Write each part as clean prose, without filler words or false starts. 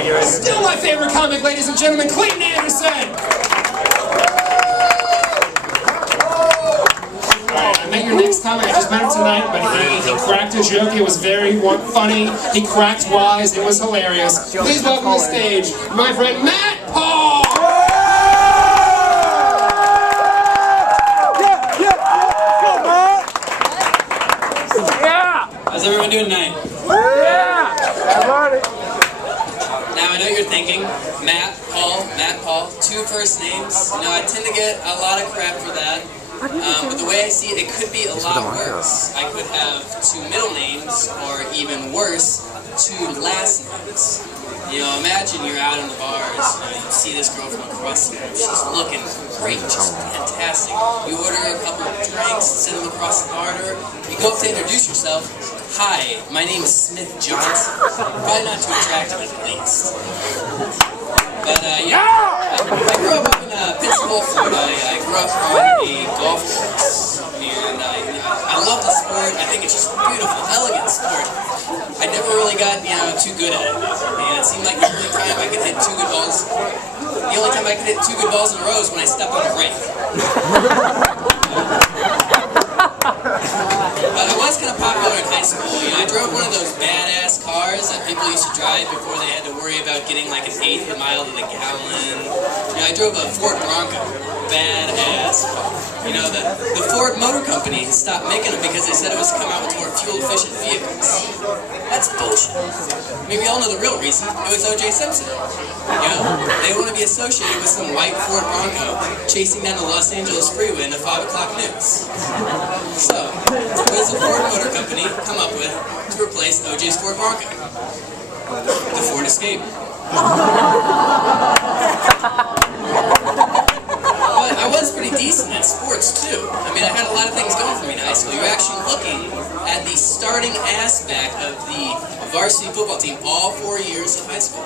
Still my favorite comic, ladies and gentlemen, Clayton Anderson! I met your next comic, I just met him tonight, but he cracked a joke, it was very funny, he cracked wise, it was hilarious. Please welcome to the stage, my friend Matt Paule! How's everyone doing tonight? Yeah! Now I know you're thinking, Matt Paul, two first names. You know, I tend to get a lot of crap for that. But the way I see it, it could be a lot worse. I could have two middle names, or even worse, two last names. You know, imagine you're out in the bars, you see this girl from across the room, she's looking great, just fantastic. You order a couple of drinks, send them across the bar to her, you go up to introduce yourself. Hi, my name is Smith Johnson. Probably not too attractive at least. But I grew up in Pensacola, Florida. I grew up on a golf course, and I love the sport. I think it's just a beautiful, elegant sport. I never really got, too good at it. And it seemed like the only time I could hit two good balls, in a row is when I stepped on a rake. But I was kind of popular in high school. I drove one of those badass cars that people used to drive before they had to worry about getting like an 1/8 mile to the gallon. I drove a Ford Bronco. Badass car. The Ford Motor Company stopped making them because they said it was to come out with more fuel-efficient vehicles. That's bullshit. I mean, we all know the real reason. It was O.J. Simpson. They want to be associated with some white Ford Bronco chasing down the Los Angeles freeway in the 5 o'clock news. So, what does the Ford Motor Company come up with to replace O.J.'s Ford Bronco? The Ford Escape. But I was pretty decent at sports too. I mean, I had a lot of things going for me in high school. You're actually looking at the starting aspect of the varsity football team all 4 years of high school.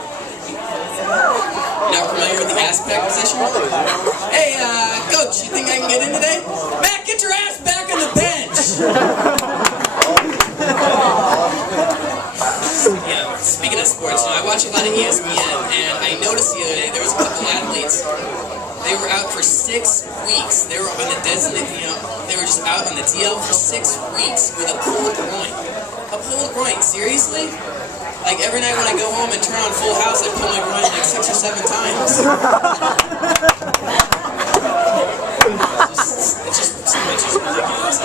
Now familiar with the aspect position? Hey, coach, you think I can get in today? Matt, get your ass back on the bench! Speaking of sports, I watch a lot of ESPN, and I noticed the other day there was a couple athletes. They were out for 6 weeks. They were on the designated, they were just out on the DL for 6 weeks with a pulled groin. A pulled groin, seriously? Like every night when I go home and turn on Full House, I pull my groin like 6 or 7 times. It's just so much ridiculous.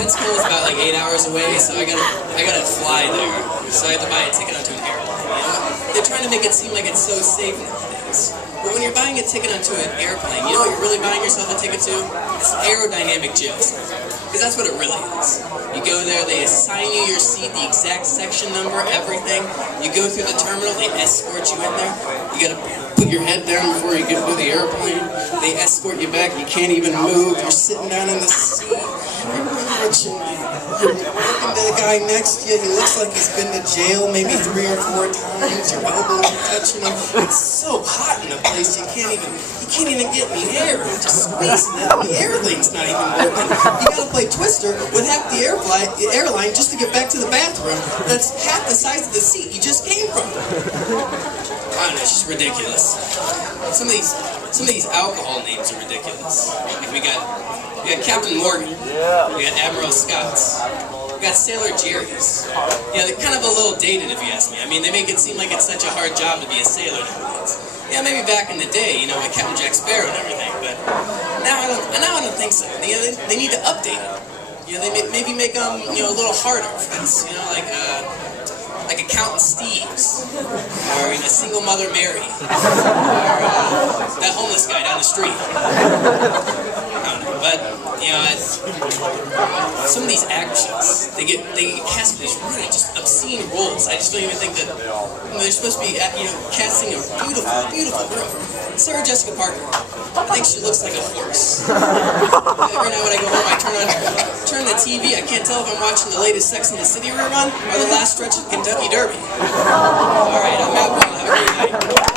Pensacola is about like 8 hours away, so I gotta fly there. So I have to buy a ticket onto an airplane. They're trying to make it seem like it's so safe nowadays. But when you're buying a ticket onto an airplane, you know what you're really buying yourself a ticket to? It's aerodynamic jail cell. Because that's what it really is. You go there, they assign you your seat, the exact section number, everything. You go through the terminal, they escort you in there. You gotta put your head down before you get to the airplane. They escort you back, you can't even move. You're sitting down in the seat. You're looking at the guy next to you, he looks like he's been to jail maybe 3 or 4 times. Your elbows are touching him. It's so hot in the place, you can't even get any air. You're just squeezing it. The air link's not even working. You gotta play Twister with half the airline just to get back to the bathroom. That's half the size of the seat you just came from. I don't know, it's just ridiculous. Some of these alcohol names are ridiculous. Like we got Captain Morgan. We got Admiral Scott's. We got Sailor Jerry's. Yeah, they're kind of a little dated if you ask me. I mean, they make it seem like it's such a hard job to be a sailor nowadays. Yeah, maybe back in the day, with Captain Jack Sparrow and everything, but now I don't think so. They need to update it. They maybe make them, a little harder for us. Like Accountant Steve's, or a Single Mother Mary, or that homeless guy down the street. I don't know, but some of these actresses, they get cast for these really just obscene roles. I just don't even think that they're supposed to be casting a beautiful girl. Sarah Jessica Parker. I think she looks like a horse. Every night when I go home, I turn the TV. I can't tell if I'm watching the latest Sex and the City rerun or the last stretch of Kentucky Derby. All right, I'm out. Have a great night.